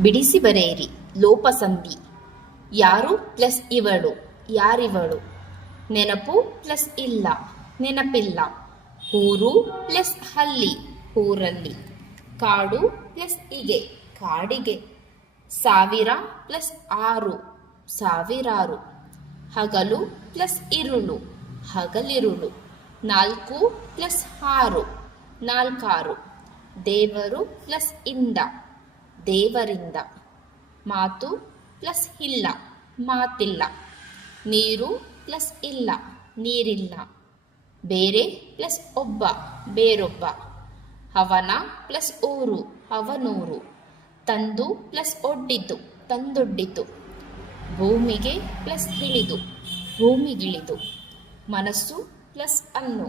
ಬಿಡಿಸಿ ಬರೆಯಿರಿ. ಲೋಪಸಂಧಿ. ಯಾರು ಪ್ಲಸ್ ಇವಳು, ಯಾರಿವಳು. ನೆನಪು ಪ್ಲಸ್ ಇಲ್ಲ, ನೆನಪಿಲ್ಲ. ಊರು ಪ್ಲಸ್ ಹಲ್ಲಿ, ಊರಲ್ಲಿ. ಕಾಡು ಪ್ಲಸ್ ಇಗೆ, ಕಾಡಿಗೆ. ಸಾವಿರ ಪ್ಲಸ್ ಆರು, ಸಾವಿರಾರು. ಹಗಲು ಪ್ಲಸ್ ಇರುಳು, ಹಗಲಿರುಳು. ನಾಲ್ಕು ಪ್ಲಸ್ ಆರು, ನಾಲ್ಕಾರು. ದೇವರು ಪ್ಲಸ್ ಇಂದ, ದೇವರಿಂದ. ಮಾತು ಪ್ಲಸ್ ಇಲ್ಲ, ಮಾತಿಲ್ಲ. ನೀರು ಪ್ಲಸ್ ಇಲ್ಲ, ನೀರಿಲ್ಲ. ಬೇರೆ ಪ್ಲಸ್ ಒಬ್ಬ, ಬೇರೊಬ್ಬ. ಅವನ ಪ್ಲಸ್ ಊರು, ಅವನೂರು. ತಂದು ಪ್ಲಸ್ ಒಡ್ಡಿತು, ತಂದೊಡ್ಡಿತು. ಭೂಮಿಗೆ ಪ್ಲಸ್ ಇಳಿದು, ಭೂಮಿಗಿಳಿದು. ಮನಸ್ಸು ಪ್ಲಸ್ ಅನ್ನು,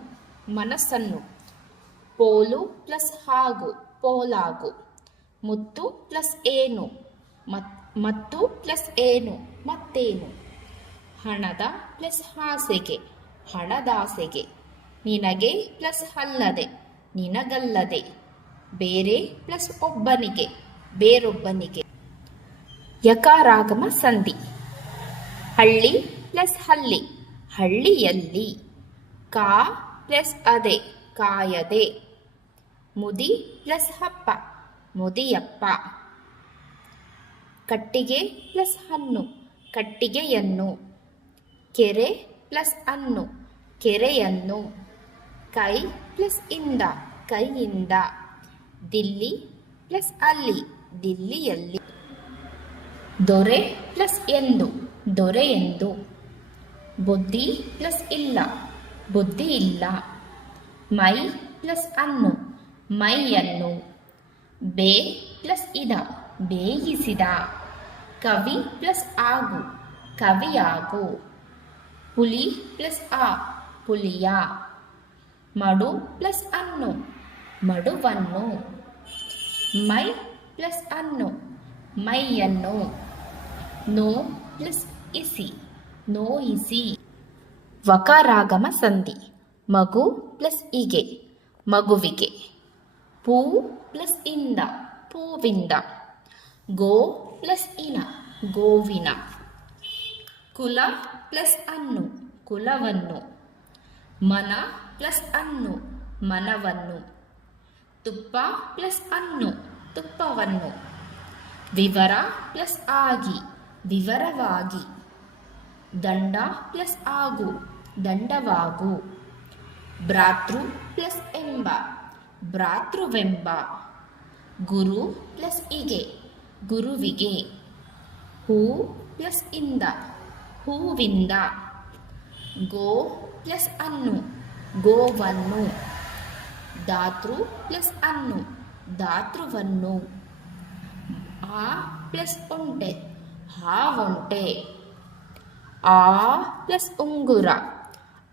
ಮನಸ್ಸನ್ನು. ಪೋಲು ಪ್ಲಸ್ ಹಾಗು, ಪೋಲಾಗು. ಮುತ್ತು ಪ್ಲಸ್ ಏನು, ಮತ್ತು ಪ್ಲಸ್ ಏನು, ಮತ್ತೇನು. ಹಣದ ಪ್ಲಸ್ ಹಾಸೆಗೆ, ಹಣದಾಸೆಗೆ. ನಿನಗೆ ಪ್ಲಸ್ ಅಲ್ಲದೆ, ನಿನಗಲ್ಲದೆ. ಬೇರೆ ಪ್ಲಸ್ ಒಬ್ಬನಿಗೆ, ಬೇರೊಬ್ಬನಿಗೆ. ಯಕಾರಾಗಮ ಸಂಧಿ. ಹಳ್ಳಿ ಪ್ಲಸ್ ಹಲ್ಲಿ, ಹಳ್ಳಿಯಲ್ಲಿ. ಕಾ ಪ್ಲಸ್ ಅದೆ, ಕಾಯದೆ. ಮುದಿ ಪ್ಲಸ್ ಹಪ್ಪ, ಮುದಿಯಪ್ಪ. ಕಟ್ಟಿಗೆ ಪ್ಲಸ್ ಹಣ್ಣು, ಕಟ್ಟಿಗೆಯನ್ನು. ಕೆರೆ ಪ್ಲಸ್ ಅನ್ನು, ಕೆರೆಯನ್ನು. ಕೈ ಪ್ಲಸ್ ಇಂದ, ಕೈಯಿಂದ. ದಿಲ್ಲಿ ಪ್ಲಸ್ ಅಲ್ಲಿ, ದಿಲ್ಲಿಯಲ್ಲಿ. ದೊರೆ ಪ್ಲಸ್ ಎಂದು, ದೊರೆಯೆಂದು. ಬುದ್ಧಿ ಪ್ಲಸ್ ಇಲ್ಲ, ಬುದ್ಧಿ ಇಲ್ಲ. ಮೈ ಪ್ಲಸ್ ಅನ್ನು, ಮೈಯನ್ನು. ಬೇ ಪ್ಲಸ್ ಇದ, ಬೇಯಿಸಿದ. ಕವಿ ಪ್ಲಸ್ ಆಗು, ಕವಿಯಾಗು. ಹುಲಿ ಪ್ಲಸ್ ಆ, ಪುಲಿಯ. ಮಡು ಪ್ಲಸ್ ಅನ್ನು, ಮಡುವನ್ನು. ಮೈ ಪ್ಲಸ್ ಅನ್ನು, ಮೈಯನ್ನು. ನೋ ಪ್ಲಸ್ ಇಸಿ, ನೋಯಿಸಿ. ವಕಾರಾಗಮ ಸಂಧಿ. ಮಗು ಪ್ಲಸ್ ಇಗೆ, ಮಗುವಿಗೆ. ಪೂ ಪ್ಲಸ್ ಇಂದ, ಪೂವಿಂದ. ಗೋ ಪ್ಲಸ್ ಇನ, ಗೋವಿನ. ಕುಲ ಪ್ಲಸ್ ಅನ್ನು, ಕುಲವನ್ನು. ಮನ ಪ್ಲಸ್ ಅನ್ನು, ಮನವನ್ನು. ತುಪ್ಪ ಪ್ಲಸ್ ಅನ್ನು, ತುಪ್ಪವನ್ನು. ವಿವರ ಪ್ಲಸ್ ಆಗಿ, ವಿವರವಾಗಿ. ದಂಡ ಪ್ಲಸ್ ಆಗು, ದಂಡವಾಗು. ಭ್ರಾತೃ ಪ್ಲಸ್ ಎಂಬ, ಭ್ರಾತೃವೆಂಬ. ಗುರು ಪ್ಲಸ್ ಇಗೆ, ಗುರುವಿಗೆ. ಹೂ ಪ್ಲಸ್ ಇಂದ, ಹೂವಿಂದ. ಗೋ ಪ್ಲಸ್ ಅನ್ನು, ಗೋವನ್ನು. ಧಾತೃ ಪ್ಲಸ್ ಅನ್ನು, ಧಾತೃವನ್ನು. ಆ ಪ್ಲಸ್ ಒಂಟೆ, ಹಾವಂಟೆ. ಆ ಪ್ಲಸ್ ಉಂಗುರ,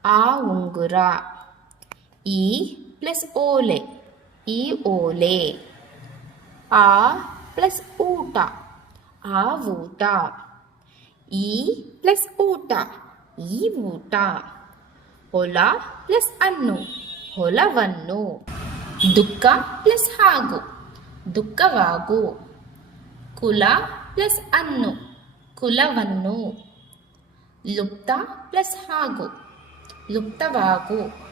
ಆ ಉಂಗುರ. ಈ ಪ್ಲಸ್ ಓಲೆ, ಈ ಓಲೆ. ಆ ಪ್ಲಸ್ ಊಟ, ಆ ಊಟ. ಈ ಪ್ಲಸ್ ಊಟ, ಈ ಊಟ. ಹೊಲ ಪ್ಲಸ್ ಅನ್ನು, ಹೊಲವನ್ನು. ದುಃಖ ಪ್ಲಸ್ ಹಾಗು, ದುಃಖವಾಗು. ಕುಲ ಪ್ಲಸ್ ಅನ್ನು, ಕುಲವನ್ನು. ಲುಪ್ತ ಪ್ಲಸ್ ಹಾಗು, ಲುಪ್ತವಾಗು.